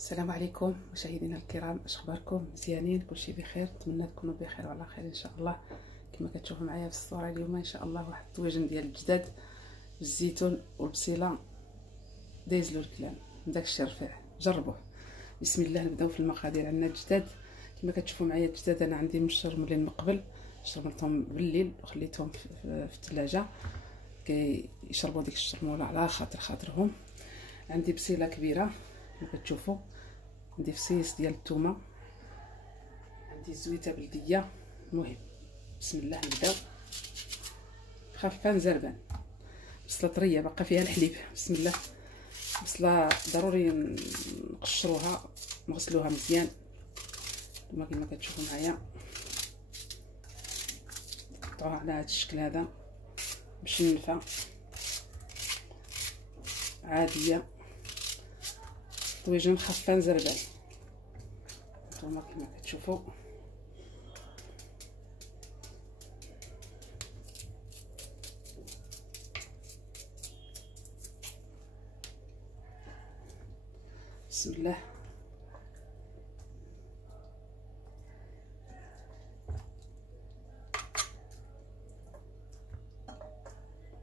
السلام عليكم مشاهدينا الكرام، اش اخباركم؟ مزيانين؟ كلشي بخير؟ نتمنى تكونوا بخير وعلى خير ان شاء الله. كما كتشوفوا معايا في الصوره اليوم ان شاء الله واحد الطويجن ديال الجداد بالزيتون والبصيله دايزلو الكلام من داك الشيء رفيع. جربوه. بسم الله. نبداو في المقادير. عندنا الجداد كما كتشوفوا معايا. الجداد انا عندي مشر مولين من قبل، شربتهم بالليل وخليتهم في الثلاجه كيشربوا ديك الشرموله على خاطرهم. عندي بصيله كبيره كما كتشوفوا، عندي فصيص ديال الثومه، عندي الزويته بلديه. المهم بسم الله نبداو. خفان زربان، بصله طريه باقا فيها الحليب. بسم الله. بصله ضروري نقشروها نغسلوها مزيان كما كتشوفوا معايا. نقطعوها على هذا الشكل هذا مشنفه عاديه. طويجن خفان زربان نتوما كما كتشوفوا. بسم الله.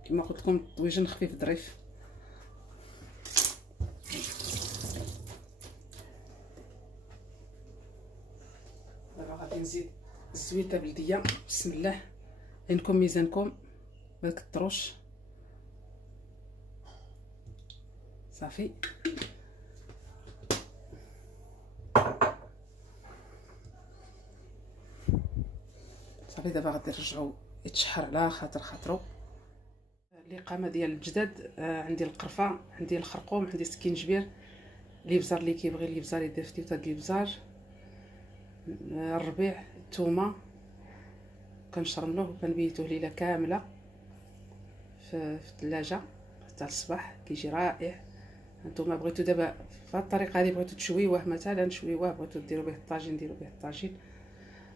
كما قلت لكم طويجن خفيف ظريف. دابا غادي نزيد الزويته بلديه. بسم الله. عينكم ميزانكم ما تكثروش. صافي. صافي دابا غادي نرجعو يتشحر على خاطرو. الاقامه ديال الجداد عندي القرفه، عندي الخرقوم، عندي سكينجبير، الابزار اللي كيبغي الابزار يدير فتيوته ديال الابزار، الربيع، الثومه كنشرملوه كنبيتوه ليله كامله في الثلاجه حتى الصباح كيجي رائع. نتوما بغيتو دابا في هذه الطريقه هذه بغيتو تشويوه مثلا شويوه، بغيتو ديروا به الطاجين ديروا به الطاجين.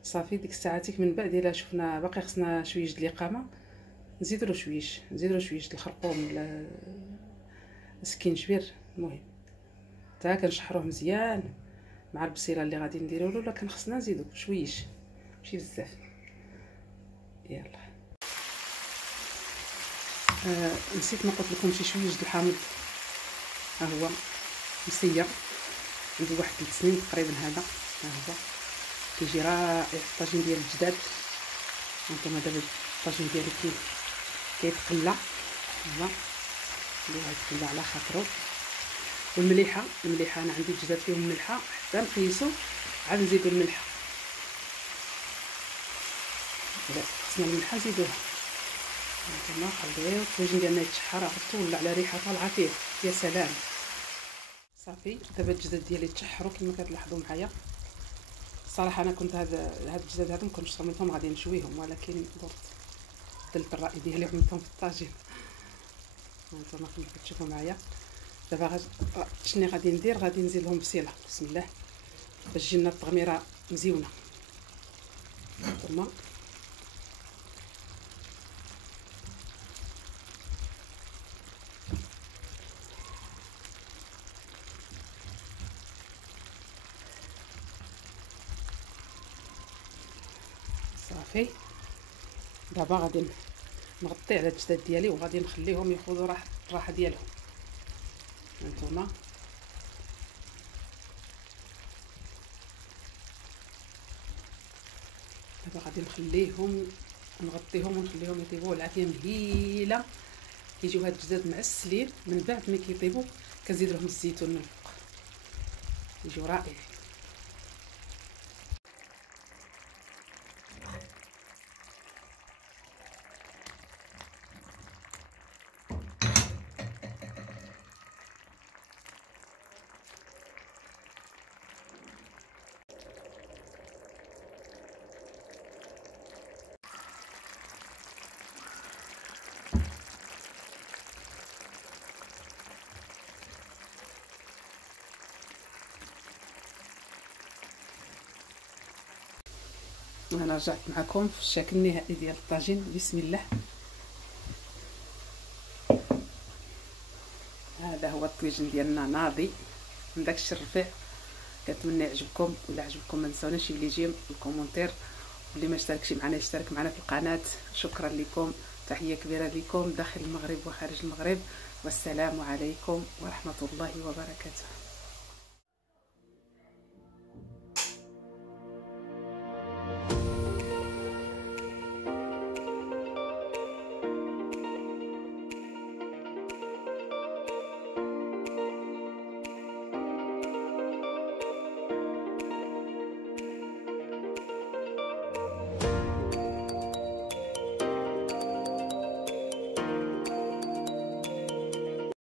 صافي ديك الساعاتيك من بعد الا شفنا باقي خصنا شويش د الاقامه نزيدوا له شويش، نزيدوا له شويش د الخرقوم ولا السكينجبير. المهم حتى كنشحروه مزيان مع البصيله اللي غادي نديروا له، ولا كان خصنا نزيدوا شويش ماشي بزاف. يلا نسيت ما قلت لكم شي شويش د الحامض. ها هو مسير، عنده واحد 3 سنين تقريبا. هذا ها هو كيجي رائع في الطاجين ديال الجداد. هانتوما دابا الطاجين ديالي كيتقلى. هو نديرو هاد التقلى على خاطرو. والمليحه انا عندي الجداد فيهم ملحه حتى نقيسو عاد نزيدو الملحه. الا خصنا الملحه زيدوها. هانتوما خليو الطاجين ديالنا يتشحر. عرفتو ولا على ريحه طالعه فيه؟ يا سلام. صافي دابا الجداد ديالي تشحروا كما كتلاحظوا معايا. الصراحه انا كنت هاد الجداد هادو مكنتش صممتهم غادي نشويهم، ولكن درت بدلت الراي ديالي وعملتهم في الطاجين. هانتوما كما كتشوفوا معايا. دابا شنو غادي ندير؟ غادي نزيد لهم بصيله. بسم الله باش تجينا التغميره مزيونه. هانتوما صافي. دابا غادي نغطي على الجداد ديالي وغادي نخليهم ياخذوا الراحه ديالهم. هانتوما دابا غادي نخليهم نغطيهم ونخليهم يطيبوا العافيه مهيله. كيجيو هاد الجداد معسلين. من بعد ملي كيطيبوا كنزيد لهم الزيتون من الفوق يجيو رائعين. انا رجعت معكم في الشكل النهائي ديال الطاجين. بسم الله. هذا هو الطويجن ديالنا ناضي من داك الشيء الرفيع كنتمنى يعجبكم. ولا عجبكم ما تنساوناش اللي يجي الكومونتير، واللي ما اشتركش معنا يشترك معنا في القناه. شكرا لكم، تحيه كبيره لكم داخل المغرب وخارج المغرب، والسلام عليكم ورحمه الله وبركاته.